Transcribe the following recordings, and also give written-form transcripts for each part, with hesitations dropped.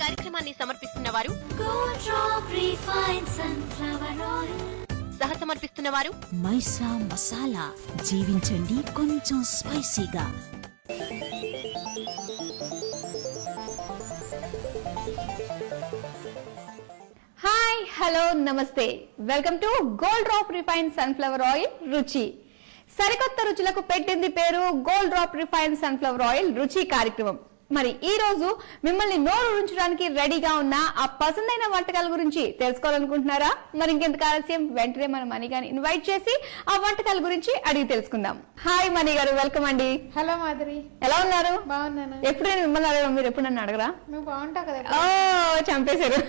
కార్యక్రమాన్ని సమర్పిస్తున్న వారు సహ సమర్పిస్తున్న వారు మైసా మసాలా. జీవించండి కొంచెం స్పైసీగా. హాయ్, హలో, నమస్తే. Welcome to Gold drop refine sunflower oil రుచి. సరికొత్త రుచులకు పెట్టింది పేరు gold drop refine sunflower oil రుచి కార్యక్రమం. మరి ఈ రోజు మిమ్మల్ని నోరు రుంచడానికి రెడీగా ఉన్న ఆ పసందైన వంటకాల గురించి తెలుసుకోవాలనుకుంటున్నారా? మరి ఇంకెందుకు ఆలస్యం, వెంటనే మన మణి గారిని ఇన్వైట్ చేసి ఆ వంటకాల గురించి అడిగి తెలుసుకుందాం. హాయ్ మణి గారు, వెల్కమ్ అండి. హలో మాధురి, ఎలా ఉన్నారు? బాగున్నాను. ఎప్పుడు నేను మిమ్మల్ని అడగడం, మీరు ఎప్పుడు నన్ను అడగరా? నువ్వు బాగుంటావు కదా. ఓ, చంపేశారు.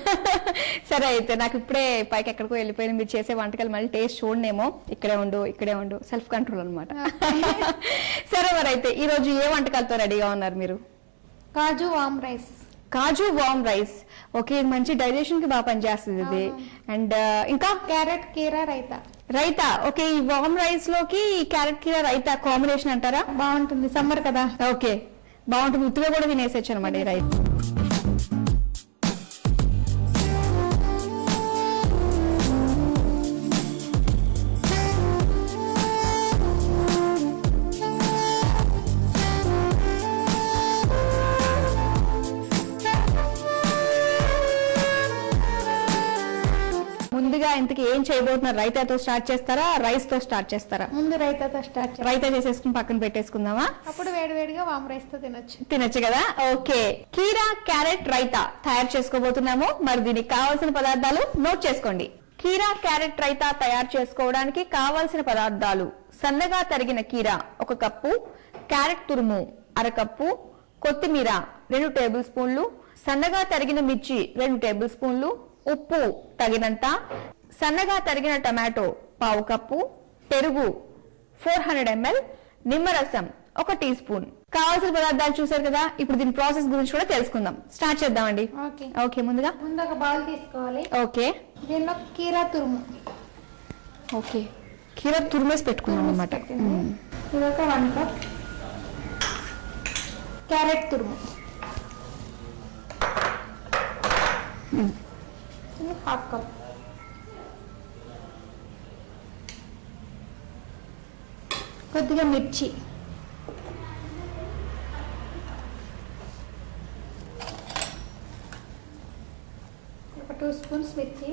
సరే, అయితే నాకు ఇప్పుడే పైకి ఎక్కడికో వెళ్ళిపోయింది. మీరు చేసే వంటకాలు మళ్ళీ టేస్ట్ చూడనేమో. ఇక్కడే ఉండు సెల్ఫ్ కంట్రోల్ అనమాట. సరే, మరి అయితే ఈ రోజు ఏ వంటకాలతో రెడీగా ఉన్నారు మీరు? కాజు వామ్ రైస్. కాజు వామ్ రైస్, ఓకే. మంచి డైజెషన్ కి బాగా పనిచేస్తుంది ఇది. అండ్ ఇంకా క్యారెట్ కీరా రైతా. రైతా, ఓకే. ఈ వామ్ రైస్ లోకి క్యారెట్ కీరా రైతా కాంబినేషన్ అంటారా? బాగుంటుంది, సమ్మర్ కదా. ఓకే, బాగుంటుంది. ఉత్తుగా కూడా తినేసేచ్చు అనమాట ఈ రైస్. ముందుగా ఇంతకి ఏం చేయబోతున్నారు? రైతాతో స్టార్ట్ చేస్తారా, రైస్ తో స్టార్ట్ చేస్తారా? ముందు రైతాతో స్టార్ట్ చేయాలి. రైతా చేసేసుకుని పక్కన పెట్టేసుకుందామా? అప్పుడు వేడివేడిగా వామ్ రైస్ తో తినొచ్చు కదా. ఓకే, కీరా క్యారెట్ రైతా తయారు చేసుకోబోతున్నాము. మరి దీనికి కావాల్సిన పదార్థాలు నోట్ చేసుకోండి. కీరా క్యారెట్ రైతా తయారు చేసుకోవడానికి కావాల్సిన పదార్థాలు: సన్నగా తరిగిన కీరా 1 కప్పు, క్యారెట్ తురుము 1/2 కప్పు, కొత్తిమీర 2 టేబుల్ స్పూన్లు, సన్నగా తరిగిన మిర్చి 2 టేబుల్ స్పూన్లు, ఉప్పు తగినంత, సన్నగా తరిగిన టమాటో 1/2 కప్పు, పెరుగు 400 ml, నిమ్మరసం 1 టీ స్పూన్. కావాల్సిన పదార్థాలు చూసారు కదా. ఇప్పుడు దీని ప్రాసెస్ గురించి కూడా తెలుసుకుందాం. స్టార్ట్ చేద్దామండి. ఓకే, ముందు ఒక బౌల్ తీసుకోవాలి. ఓకే, దీనిలో కీరా తురుము. ఓకే, కీరా తురుమేసి పెట్టుకున్నాం అనమాట. ఇదొక 1 కప్. క్యారెట్ తురుము 1/2 కప్. కొద్దిగా మిర్చి, ఒక 2 స్పూన్స్ మిర్చి,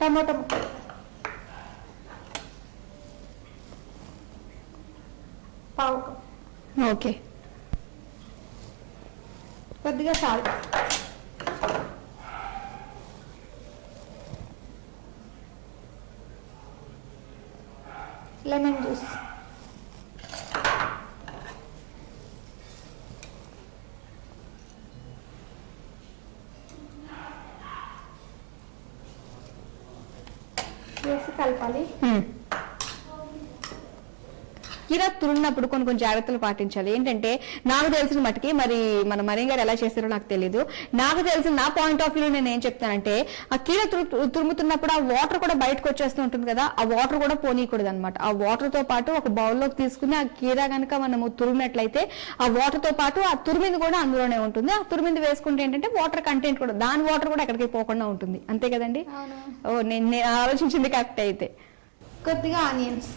టమాటో ముక్కలు, పావు కప్. ఓకే, కొద్దిగా సాల్ట్, లెమన్ జ్యూస్, వేసి కలపాలి. కీరా తురున్నప్పుడు కొన్ని జాగ్రత్తలు పాటించాలి. ఏంటంటే నాకు తెలిసిన మటుకి, మరి మన మరీ గారు ఎలా చేస్తారో నాకు తెలియదు, నాకు తెలిసిన నా పాయింట్ ఆఫ్ వ్యూ నేను ఏం చెప్తానంటే, ఆ కీరా తురుముతున్నప్పుడు ఆ వాటర్ కూడా బయటకు వచ్చేస్తూ ఉంటుంది కదా, ఆ వాటర్ కూడా పోనీయకూడదు అనమాట. ఆ వాటర్ తో పాటు ఒక బౌల్లోకి తీసుకుని ఆ కీరా కనుక మనము తురిమినట్లయితే ఆ వాటర్ తో పాటు ఆ తురిమింది కూడా అందులోనే ఉంటుంది. ఆ తురిమింది వేసుకుంటే ఏంటంటే వాటర్ కంటెంట్ కూడా, దాని వాటర్ కూడా ఎక్కడికి పోకుండా ఉంటుంది. అంతే కదండి? ఓ, నేను ఆలోచించింది కరెక్ట్. అయితే కొద్దిగా ఆనియన్స్,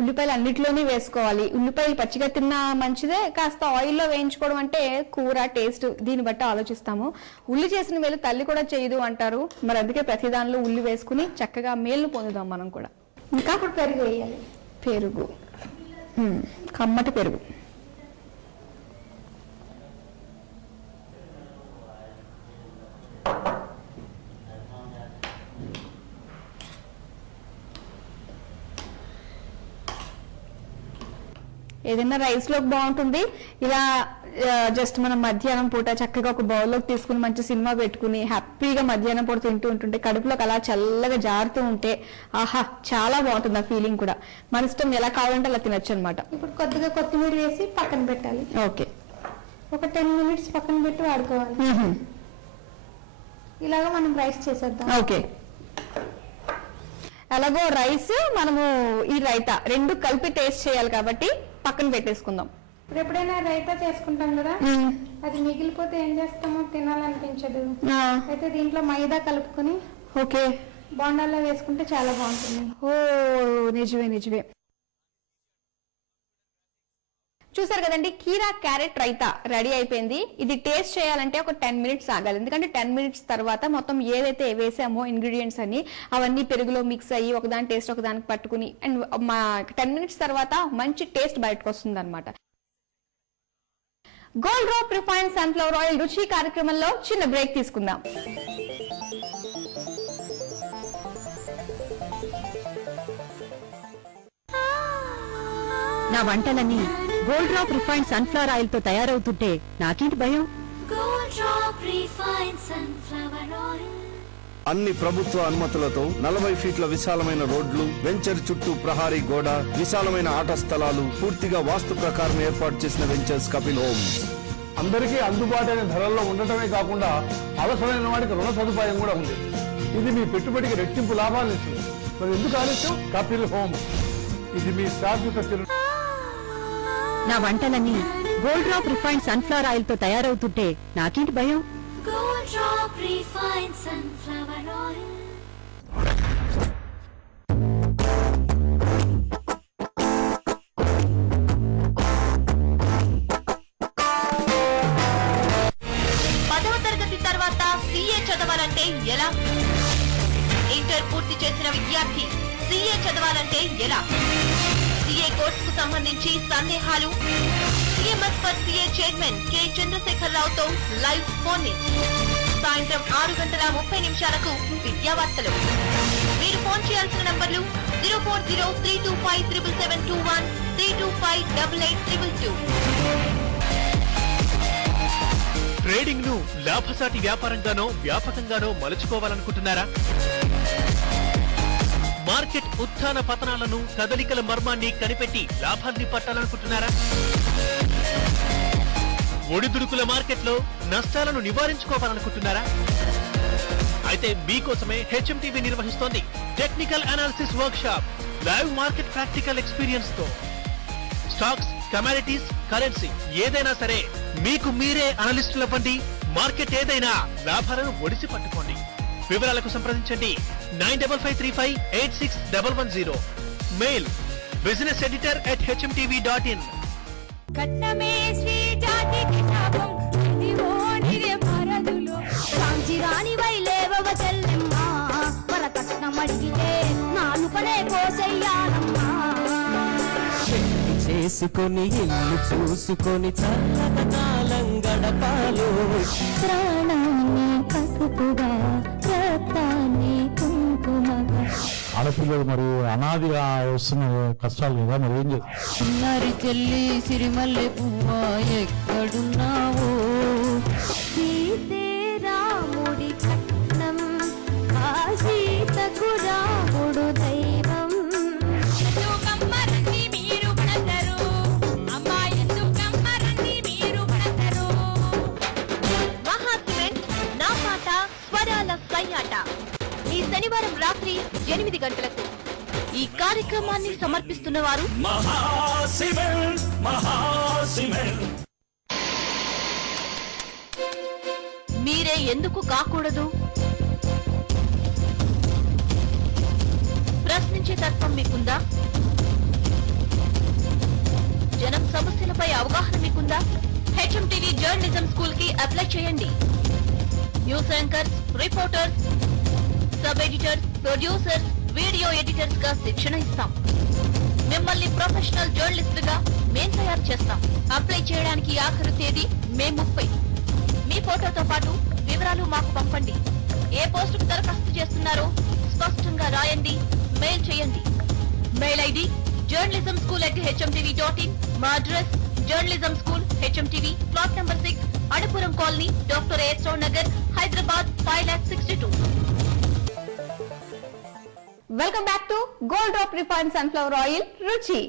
ఉల్లిపాయలు అన్నిట్లోనే వేసుకోవాలి. ఉల్లిపాయలు పచ్చిగా తిన్నా మంచిదే, కాస్త ఆయిల్లో వేయించుకోవడం అంటే కూర టేస్ట్ దీన్ని బట్టి ఆలోచిస్తాము. ఉల్లి చేసిన మేలు తల్లి కూడా చేయదు అంటారు. మరి అందుకే ప్రతి దానిలో ఉల్లి వేసుకుని చక్కగా మేలు పొందుదాం మనం కూడా. ఇంకా ఇప్పుడు పెరుగు వేయాలి. పెరుగు, కమ్మటి పెరుగు. ఏదైనా రైస్ లోకి బాగుంటుంది. ఇలా జస్ట్ మనం మధ్యాహ్నం పూట చక్కగా ఒక బౌల్లోకి తీసుకుని మంచి సినిమా పెట్టుకుని హ్యాపీగా మధ్యాహ్నం పూట తింటూ ఉంటుంటే కడుపులోకి అలా చల్లగా జారుతూ ఉంటే ఆహా, చాలా బాగుంటుంది ఆ ఫీలింగ్ కూడా. మన ఇష్టం, ఎలా కావాలంటే అలా తినొచ్చు అనమాట. ఇప్పుడు కొద్దిగా కొత్తిమీర వేసి పక్కన పెట్టాలి. ఓకే, ఒక 10 minutes పక్కన పెట్టి వాడుకోవాలి. ఇలాగా మనం రైస్ చేసేద్దాం. ఓకే, అలాగో రైస్ మనము ఈ రైతా రెండు కలిపి టేస్ట్ చేయాలి కాబట్టి పక్కన పెట్టేసుకుందాం. ఇప్పుడు ఎప్పుడైనా రైతా చేసుకుంటాం కదా, అది మిగిలిపోతే ఏం చేస్తామో తినాలనిపించదు. అయితే దీంట్లో మైదా కలుపుకొని ఓకే బోండాల్లో వేసుకుంటే చాలా బాగుంటుంది. ఓ నిజమే. చూసారు కదండి, కీరా క్యారెట్ రైతా రెడీ అయిపోయింది. ఇది టేస్ట్ చేయాలంటే ఒక 10 మినిట్స్ ఆగాలి. ఎందుకంటే 10 మినిట్స్ తర్వాత మొత్తం ఏదైతే వేసామో ఇంగ్రీడియంట్స్ అన్ని అవన్నీ పెరుగులో మిక్స్ అయ్యి ఒకదాని టేస్ట్ ఒకదానికి పట్టుకుని అండ్ 10 మినిట్స్ తర్వాత మంచి టేస్ట్ బయటకు వస్తుంది అనమాట. Gold Drop refined sunflower oil రుచి కార్యక్రమంలో చిన్న బ్రేక్ తీసుకుందాం. నా వంటలన్నీ gold Drop refined sunflower oil తో తయారవుతుంటే నాకేంటి భయం? అన్ని ప్రభుత్వ అనుమతులతో 40 ఫీట్ల విశాలమైన రోడ్లు, వెంచర్ చుట్టూ ప్రహారీ గోడ, విశాలమైన ఆట స్థలాలు, పూర్తిగా వాస్తు ప్రకారం ఏర్పాటు చేసిన వెంచర్స్ కపిల్ హోమ్స్. అందరికీ అందుబాటైన ధరల్లో ఉండటమే కాకుండా అవసరమైన వాడికి రుణ సదుపాయం కూడా ఉంది. ఇది మీ పెట్టుబడికి రెట్టింపు లాభాలు ఇస్తుంది. మరి ఎందుకు ఆలస్యం? కపిల్ హోమ్స్, ఇది మీ శాశ్వత నా వంటలన్నీ gold Drop refined sunflower oil తో తయారవుతుంటే నాకేంటి భయం? పదవ తరగతి తర్వాత CA చదవాలంటే ఎలా? ఇంటర్ పూర్తి చేసిన విద్యార్థి CA చదవాలంటే ఎలా? CA కోర్సుకు సంబంధించి సందేహాలు? CMS for CA chairman K. Chandrashekar రావుతో లైవ్ ఫోన్ ఇన్. సాయంత్రం 6:30 విద్యావార్తలు. మీరు ఫోన్ చేయాల్సిన నంబర్లు 0403257721, 3258822. ట్రేడింగ్ ను లాభసాటి వ్యాపారంగానో వ్యాపకంగానో మలుచుకోవాలనుకుంటున్నారా? మార్కెట్ ఉత్థాన పతనాలను, కదలికల మర్మాన్ని కనిపెట్టి లాభాల్ని పట్టాలనుకుంటున్నారా? ఒడిదుడుకుల మార్కెట్లో నష్టాలను నివారించుకోవాలనుకుంటున్నారా? అయితే మీకోసమే HMTV నిర్వహిస్తోంది technical analysis work shop live market practical experience తో. స్టాక్స్, కమాడిటీస్, కరెన్సీ ఏదైనా సరే మీకు మీరే అనలిస్టుల బండి. మార్కెట్ ఏదైనా లాభాలను ఒడిసి పట్టుకోండి. వివరాలకు సంప్రదించండి 9553586110. Mail businesseditor@hmtv.in. కట్టమే శ్రీ జాతి కితాబం దివోనిగే మరదులో కాంచిరాని వైలేవవ చెల్లెమ్మ వర కట్నమడిగితే నాలుకనే కోసెయ్యాలమ్మా. చేసుకొని ఇల్లు చూసుకొని చల్లగా కాలం గడపాలు. ప్రాణాన్ని పసుపుగా రక్తాన్ని కుంకుమగా. ఆడపిల్లలు మరి అనాదిగా వస్తున్న కష్టాలు కదా, మరి ఏం చేస్తారు? చిన్నారి చెల్లి సిరిమల్లె పువ్వా ఎక్కడున్నావు? సీతే రాముడి కట్నం, ఆ సీతకు రాముడు దైవం. మహా సిమెంట్ నా పాట స్వరాల సయ్యాట ఈ శనివారం రాత్రి 8 గంటలకు. ఈ కార్యక్రమాన్ని సమర్పిస్తున్న వారు మీరే ఎందుకు కాకూడదు? ప్రశ్నించే తత్వం మీకుందా? జనం సమస్యలపై అవగాహన మీకుందా? HMTV జర్నలిజం స్కూల్ కి అప్లై చేయండి. News anchors, reporters, sub editors, producers, video editors గా శిక్షణ ఇస్తాం. మిమ్మల్ని ప్రొఫెషనల్ జర్నలిస్టులుగా మేం తయారు చేస్తాం. అప్లై చేయడానికి ఆఖరు తేదీ మే 30. మీ ఫోటోతో పాటు వివరాలు మాకు పంపండి. ఏ పోస్టుకు దరఖాస్తు చేస్తున్నారో స్పష్టంగా రాయండి. మెయిల్ చేయండి. Mail ID journalismschool@hmtv.in. మా address journalism school, HMTV, plot number 6, Adapuram colony, doctor A. Rao Nagar, Hyderabad 5,62,000. Welcome back to Gold Drop refined sunflower oil రుచి.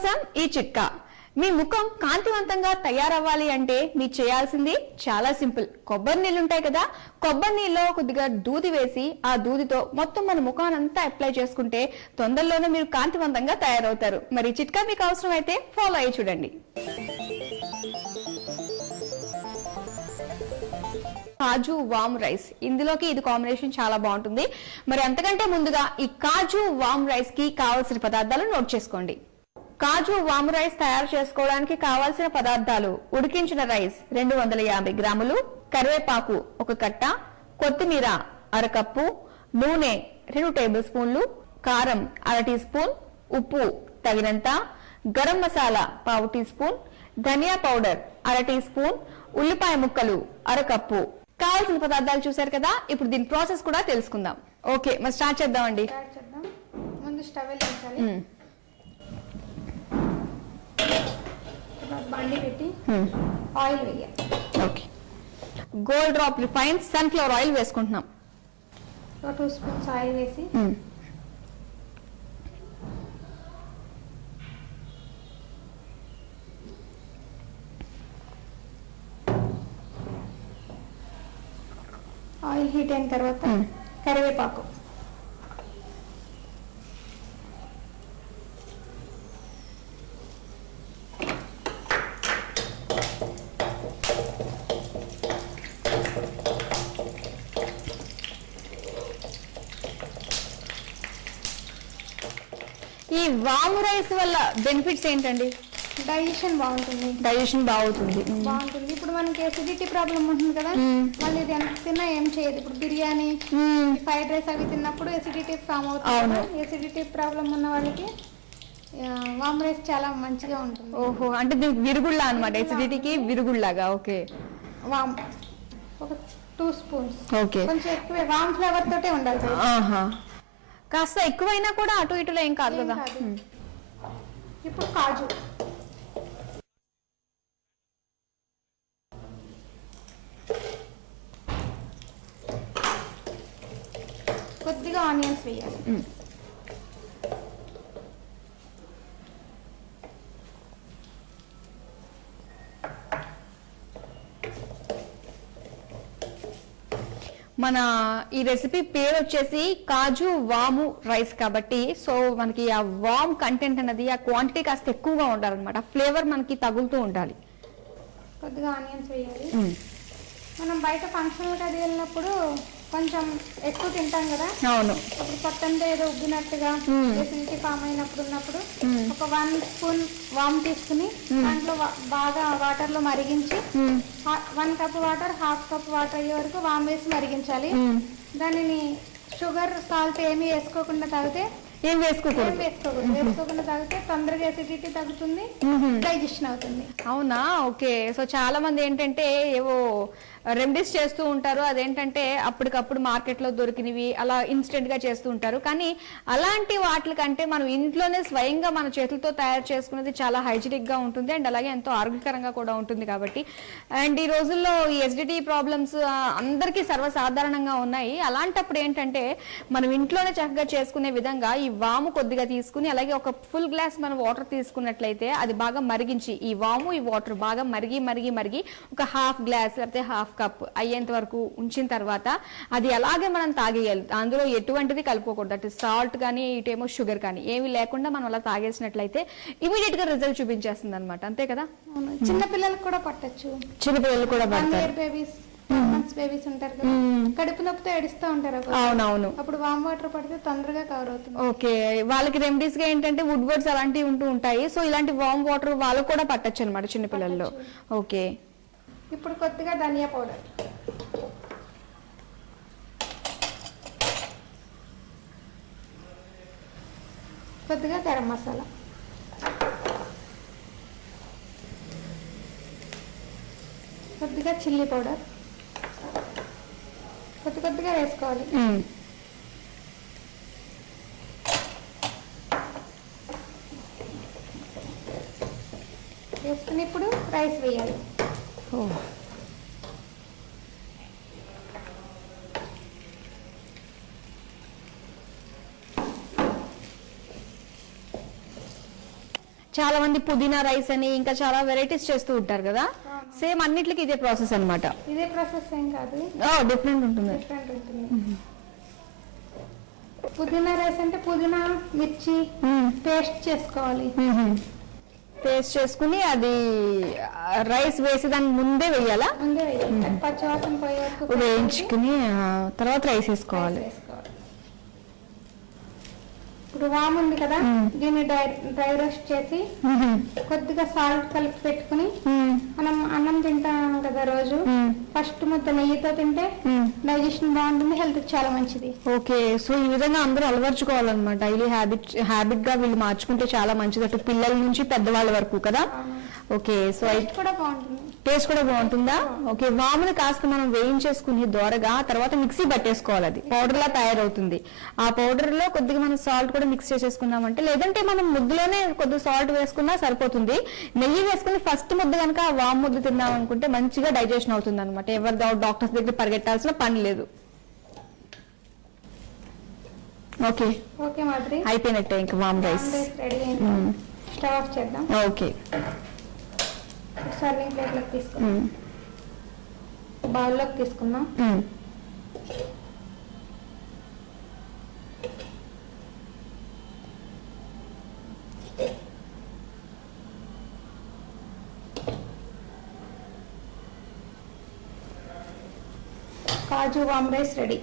మీకోసం ఈ చిట్కా. మీ ముఖం కాంతివంతంగా తయారవ్వాలి అంటే మీరు చేయాల్సింది చాలా సింపుల్. కొబ్బరి నీళ్ళు ఉంటాయి కదా, కొబ్బరి నీళ్ళలో కొద్దిగా దూది వేసి ఆ దూదితో మొత్తం మన ముఖానంతా అప్లై చేసుకుంటే తొందరలోనే మీరు కాంతివంతంగా తయారవుతారు. మరి చిట్కా మీకు అవసరం అయితే ఫాలో అయ్యి చూడండి. కాజు వామ్ రైస్, ఇందులోకి ఇది కాంబినేషన్ చాలా బాగుంటుంది. మరి అంతకంటే ముందుగా ఈ కాజు వామ్ రైస్ కి కావాల్సిన పదార్థాలు నోట్ చేసుకోండి. కాజు వామ్ రైస్ తయారు చేసుకోవడానికి కావాల్సిన పదార్థాలు: ఉడికించిన రైస్ 250 గ్రాములు, కరివేపాకు 1 కట్ట, కొత్తిమీర 1/2 కప్పు, నూనె 2 టేబుల్ స్పూన్లు, కారం 1/2 టీ స్పూన్, ఉప్పు తగినంత, గరం మసాలా 1/2 టీ స్పూన్, ధనియా పౌడర్ 1/2 టీ స్పూన్, ఉల్లిపాయ ముక్కలు 1/2 కప్పు. కావాల్సిన పదార్థాలు చూసారు కదా, ఇప్పుడు దీని ప్రాసెస్ కూడా తెలుసుకుందాం. ఓకే, మరి స్టార్ట్ చేద్దామండి. ముందు స్టవ్ వెలిగించాలి, బండి పెట్టి ఆయిల్ వేయాలి. Okay, gold Drop refined sunflower oil వేసుకుంటున్నాం. 2 స్పూన్స్ ఆయిల్ వేసి ఆయిల్ హీట్ అయిన తర్వాత కరివేపాకు, ఈ వాము రైస్ వల్ల బెనిఫిట్స్ ఏంటండి? డైజెషన్ బాగుంటుంది. డైజెషన్ బాగుంటుంది. ఇప్పుడు మనకి ఎసిడిటీ ప్రాబ్లం ఉంటుంది కదా, మళ్ళీ ఇది ఎంత తిన్నా ఏం చేయదు. ఇప్పుడు బిర్యానీ, ఫ్రైడ్ రైస్ అవి తిన్నప్పుడు ఎసిడిటీ ఫామ్ అవుతుంది. ఎసిడిటీ ప్రాబ్లం ఉన్న వాళ్ళకి వామ్ రైస్ చాలా మంచిగా ఉంటుంది. ఓహో, అంటే దీనికి విరుగుళ్ళ అనమాట, ఎసిడిటీకి విరుగుళ్ళగా. ఓకే, వామ్ ఒక 2 స్పూన్స్. ఓకే, కొంచెం ఎక్కువ వామ్ ఫ్లేవర్ తోటే ఉండాలి. కాస్త ఎక్కువైనా కూడా అటు ఇటులో ఏం కాదు కదా. ఇప్పుడు కాజు, కొద్దిగా ఆనియన్స్ వేయాలి. మన ఈ రెసిపీ పేరు వచ్చేసి కాజు వాము రైస్ కాబట్టి, సో మనకి ఆ వామ్ కంటెంట్ అనేది, ఆ క్వాంటిటీ కాస్త ఎక్కువగా ఉండాలన్నమాట. ఫ్లేవర్ మనకి తగులుతూ ఉండాలి. కొద్దిగా ఆనియన్స్ వేయాలి. మనం బయట ఫంక్షన్లకు అది వెళ్ళినప్పుడు కొంచెం ఎక్కువ తింటాం కదా. అవును, అప్పుడు పొట్టంతా ఏదో ఉబ్బినట్టుగా ఎసిడిటీ ఫామ్ అయినప్పుడు ఉన్నప్పుడు ఒక 1 స్పూన్ వామ్ తీసుకుని దాంట్లో బాగా వాటర్ లో మరిగించి 1 కప్ వాటర్ 1/2 కప్ వాటర్ అయ్యే వరకు వామ్ వేసి మరిగించాలి. దానిని షుగర్ సాల్ట్ ఏమీ వేసుకోకుండా తాగితే ఏం వేసుకోకూడదు. వేసుకోకుండా తాగితే తొందరగా ఎసిడిటీ తగ్గుతుంది, డైజెషన్ అవుతుంది. అవునా, ఓకే. సో చాలా మంది ఏంటంటే ఏవో రెమెడీస్ చేస్తూ ఉంటారు, అదేంటంటే అప్పటికప్పుడు మార్కెట్లో దొరికినవి అలా ఇన్స్టెంట్ గా చేస్తూ ఉంటారు. కానీ అలాంటి వాటికంటే మనం ఇంట్లోనే స్వయంగా మన చేతులతో తయారు చేసుకున్నది చాలా హైజీనిక్ గా ఉంటుంది అండ్ అలాగే ఎంతో ఆరోగ్యకరంగా కూడా ఉంటుంది కాబట్టి. అండ్ ఈ రోజుల్లో ఈ ఎసిడిటీ ప్రాబ్లమ్స్ అందరికీ సర్వసాధారణంగా ఉన్నాయి. అలాంటప్పుడు ఏంటంటే మనం ఇంట్లోనే చక్కగా చేసుకునే విధంగా ఈ వాము కొద్దిగా తీసుకుని, అలాగే ఒక ఫుల్ గ్లాస్ మనం వాటర్ తీసుకున్నట్లయితే అది బాగా మరిగించి, ఈ వాము ఈ వాటర్ బాగా మరిగి మరిగి మరిగి ఒక 1/2 గ్లాస్ లేకపోతే 1/2 కప్ అయ్యేంత వరకు ఉంచిన తర్వాత అది అలాగే మనం తాగేయాలి. అందులో ఎటువంటిది కలుపుకోకూడదు. అటు సాల్ట్ కానీ ఇటేమో షుగర్ కానీ ఏమి లేకుండా మనం అలా తాగేసినట్లయితే ఇమీడియట్ గా రిజల్ట్ చూపించేస్తుంది అనమాట. అంతే కదా. చిన్న పిల్లలకు కూడా పట్టచ్చు. చిన్న పిల్లలు కూడా బేబీస్ ఉంటారు కదా, కడుపు నొప్పితో ఏడుస్తూ ఉంటారు. అవునవును, అప్పుడు వామ్ వాటర్ పడితే తొందరగా కవర్ అవుతుంది. ఓకే, వాళ్ళకి రెమెడీస్ గా ఏంటంటే వుడ్ వర్డ్స్ అలాంటివి ఉంటూ ఉంటాయి. సో ఇలాంటి వామ్ వాటర్ వాళ్ళకు కూడా పట్టచ్చు అనమాట చిన్నపిల్లల్లో. ఓకే, ఇప్పుడు కొద్దిగా ధనియా పౌడర్, కొద్దిగా గరం మసాలా, కొద్దిగా చిల్లీ పౌడర్ కొద్దిగా వేసుకోవాలి. వేసుకుని ఇప్పుడు రైస్ వేయాలి. చాలా మంది పుదీనా రైస్ అని ఇంకా చాలా వెరైటీస్ చేస్తూ ఉంటారు కదా, సేమ్ అన్నిటికి ఇదే ప్రాసెస్ అన్నమాట. ఇదే ప్రాసెస్ ఏం కాదు, డిఫరెంట్ ఉంటుంది. డిఫరెంట్ ఉంటుంది. పుదీనా రైస్ అంటే పుదీనా మిర్చి పేస్ట్ చేసుకోవాలి. పేస్ట్ చేసుకుని అది రైస్ వేసి దాని ముందే వేయాలా? ముందే వేయాలి, పచ్చివాసన పోయే వరకు వేయించుకుని తర్వాత రైస్ వేసుకోవాలి. ఇప్పుడు వాము ఉంది కదా, దీన్ని డ్రై రోస్ట్ చేసి కొద్దిగా సాల్ట్ కలిపి పెట్టుకుని మనం అన్నం తింటాం కదా రోజు, ఫస్ట్ ముద్ద నెయ్యితో తింటే డైజెషన్ బాగుంటుంది, హెల్త్ చాలా మంచిది. ఓకే, సో ఈ విధంగా అందరూ అలవర్చుకోవాలన్నమాట. డైలీ హ్యాబిట్ గా వీళ్ళు మార్చుకుంటే చాలా మంచిది, అటు పిల్లల నుంచి పెద్దవాళ్ళ వరకు కదా. ఓకే, సో టేస్ట్ కూడా బాగుంటుంది. టేస్ట్ కూడా బాగుంటుందా? ఓకే, వాముని కాస్త మనం వేయించేసుకుని దోరగా తర్వాత మిక్సీ పట్టేసుకోవాలి, అది పౌడర్ లా తయారవుతుంది. ఆ పౌడర్ లో కొద్దిగా మనం సాల్ట్ కూడా మిక్స్ చేసేసుకున్నామంటే, లేదంటే మనం ముద్దలోనే కొద్దిగా సాల్ట్ వేసుకున్నా సరిపోతుంది. నెయ్యి వేసుకుని ఫస్ట్ ముద్ద కనుక వాము ముద్ద తిన్నాం అనుకుంటే మంచిగా డైజెషన్ అవుతుంది అనమాట. ఎవరి డాక్టర్స్ దగ్గర పరిగెట్టాల్సిన పని లేదు. ఓకే ఓకే మాదిరి అయిపోయినట్టే ఇంకా వామ్ రైస్ రెడీ అయింది. స్టవ్ ఆఫ్ చేద్దాం. ఓకే, సర్వింగ్ ప్లేట్లోకి తీసుకున్నాం, బౌల్లోకి తీసుకున్నాం. కాజు వామ్ రైస్ రెడీ.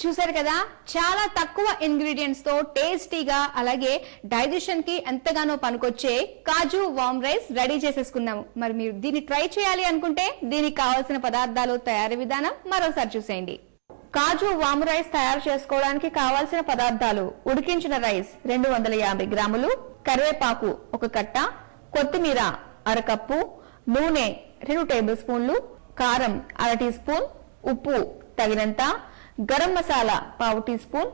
చూసారు కదా, చాలా తక్కువ ఇంగ్రీడియంట్స్ తో టేస్టీగా అలాగే డైజెషన్ కి ఎంతగానో పనికొచ్చే కాజు వామ్ రైస్ రెడీ చేసేసుకున్నాము. మరి మీరు దీన్ని ట్రై చేయాలి అనుకుంటే దీనికి కావాల్సిన పదార్థాలు, తయారీ విధానం మరోసారి చూసేయండి. కాజు వామ్ రైస్ తయారు చేసుకోవడానికి కావాల్సిన పదార్థాలు: ఉడికించిన రైస్ 250 గ్రాములు, కరివేపాకు 1 కట్ట, కొత్తిమీర 1/2 కప్పు, నూనె 2 టేబుల్ స్పూన్లు, కారం 1/2 టీ స్పూన్, ఉప్పు తగినంత, గరం మసాలా 1/2 టీ స్పూన్,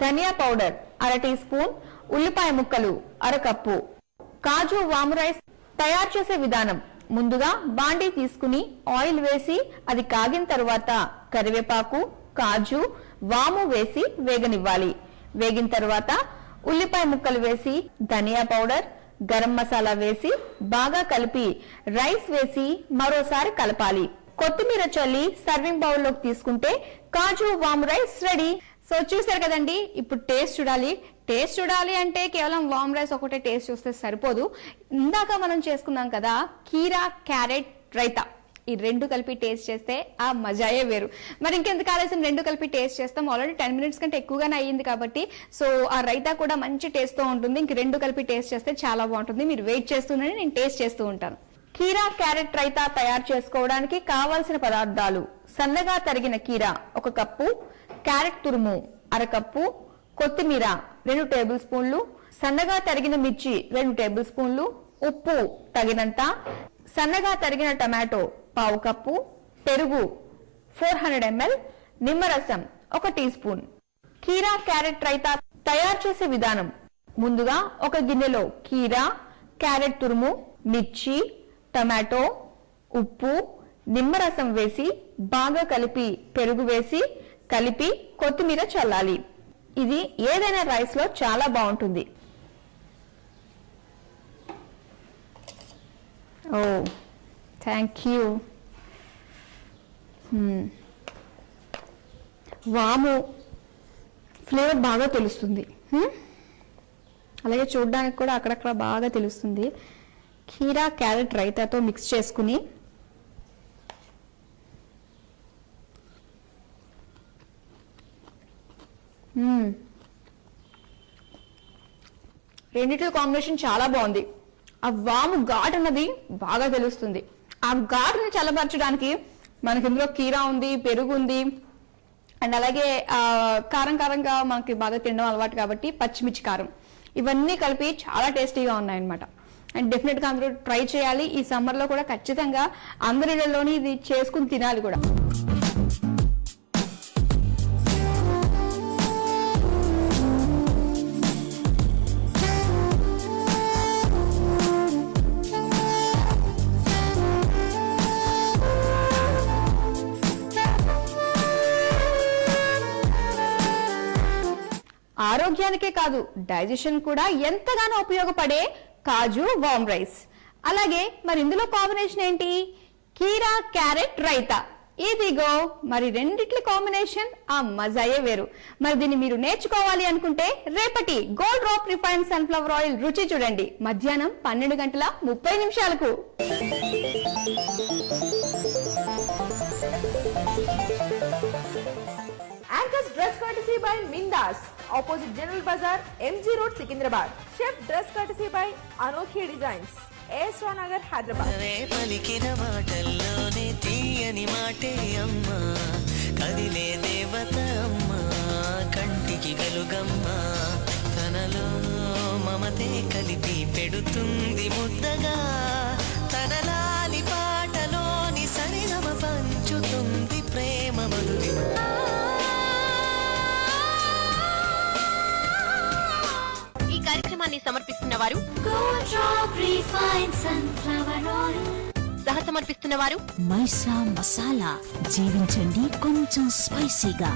ధనియా పౌడర్ 1/2 టీ స్పూన్, ఉల్లిపాయ ముక్కలు 1/2 కప్పు. కాజు వామ్ రైస్ తయారు చేసే విధానం: ముందుగా బాండీ తీసుకుని ఆయిల్ వేసి అది కాగిన తర్వాత కరివేపాకు, కాజు, వాము వేసి వేగనివ్వాలి. వేగిన తర్వాత ఉల్లిపాయ ముక్కలు వేసి ధనియా పౌడర్, గరం మసాలా వేసి బాగా కలిపి రైస్ వేసి మరోసారి కలపాలి. కొత్తిమీర చల్లి సర్వింగ్ బౌల్ లోకి తీసుకుంటే కాజు వామ్ రైస్ రెడీ. సో చూసారు కదండి, ఇప్పుడు టేస్ట్ చూడాలి అంటే కేవలం వామ్ రైస్ ఒకటే టేస్ట్ చూస్తే సరిపోదు. ఇందాక మనం చేసుకున్నాం కదా కీరా క్యారెట్ రైతా, ఈ రెండు కలిపి టేస్ట్ చేస్తే ఆ మజాయే వేరు. మరి ఇంకెందుకు ఆలస్యం, రెండు కలిపి టేస్ట్ చేస్తాం. ఆల్రెడీ 10 మినిట్స్ కంటే ఎక్కువగానే అయ్యింది కాబట్టి సో ఆ రైతా కూడా మంచి టేస్ట్ తో ఉంటుంది. ఇంక రెండు కలిపి టేస్ట్ చేస్తే చాలా బాగుంటుంది. మీరు వెయిట్ చేస్తూనే నేను టేస్ట్ చేస్తూ ఉంటాను. కీరా క్యారెట్ రైతా తయారు చేసుకోవడానికి కావాల్సిన పదార్థాలు: సన్నగా తరిగిన కీరా 1 కప్పు, క్యారెట్ తురుము 1/2 కప్పు, కొత్తిమీర 2 టేబుల్ స్పూన్లు, సన్నగా తరిగిన మిర్చి 2 టేబుల్ స్పూన్లు, ఉప్పు తగినంత, సన్నగా తరిగిన టమాటో 1/2 కప్పు, పెరుగు 400 ml, నిమ్మరసం 1 టీ స్పూన్. కీరా క్యారెట్ రైతా తయారు చేసే విధానం: ముందుగా ఒక గిన్నెలో కీరా, క్యారెట్ తురుము, మిర్చి, టమాటో, ఉప్పు, నిమ్మరసం వేసి బాగా కలిపి పెరుగు వేసి కలిపి కొత్తిమీర చల్లాలి. ఇది ఏదైనా రైస్ లో చాలా బాగుంటుంది. ఓ థ్యాంక్ యూ. వాము ఫ్లేవర్ బాగా తెలుస్తుంది, అలాగే చూడడానికి కూడా అక్కడక్కడ బాగా తెలుస్తుంది. కీరా క్యారెట్ రైతాతో మిక్స్ చేసుకుని రెండిటి కాంబినేషన్ చాలా బాగుంది. ఆ వాము ఘాట్ అన్నది బాగా తెలుస్తుంది. ఆ ఘాటుని చల్లబరచడానికి మనకి ఇందులో కీరా ఉంది, పెరుగు ఉంది, అండ్ అలాగే కారంగా మనకి బాగా తినడం అలవాటు కాబట్టి పచ్చిమిర్చి కారం, ఇవన్నీ కలిపి చాలా టేస్టీగా ఉన్నాయన్నమాట. అండ్ డెఫినెట్ గా అందరూ ట్రై చేయాలి. ఈ సమ్మర్ లో కూడా ఖచ్చితంగా అందరిలోని ఇది చేసుకుని తినాలి కూడా. ఆరోగ్యానికే కాదు డైజెషన్ కూడా ఎంతగానో ఉపయోగపడే కాజు వామ్ రైస్. అలాగే మరి ఇందులో కాంబినేషన్ ఏంటి? కీరా క్యారెట్ రైతా. ఇదిగో మరి రెండిట్ల కాంబినేషన్ ఆ మజాయే వేరు. మరి దీన్ని మీరు నేర్చుకోవాలి అనుకుంటే రేపటి gold Drop refined sunflower oil రుచి చూడండి మధ్యాహ్నం 12:30 Anchors dress courtesy by Mindas, opposite General Bazaar, MG Road, Secunderabad. Chef dress courtesy by Anokhi Designs, Airstone Nagar, Hyderabad. పలికిన మాటల్లోనే తీయని మాటే అమ్మ, కదిలే దేవత అమ్మ, కంటికి వెలుగమ్మ, తనలో మమతే కలిపి పెడుతుంది ముద్దగా, తనలాలి పాటలోని సరిగమ పంచుతుంది ప్రేమ మధురి. ఈ కార్యక్రమాన్ని సమర్పిస్తున్న వారు సహ సమర్పిస్తున్న వారు మైసా మసాలా, జీవించండి కొంచెం స్పైసీగా.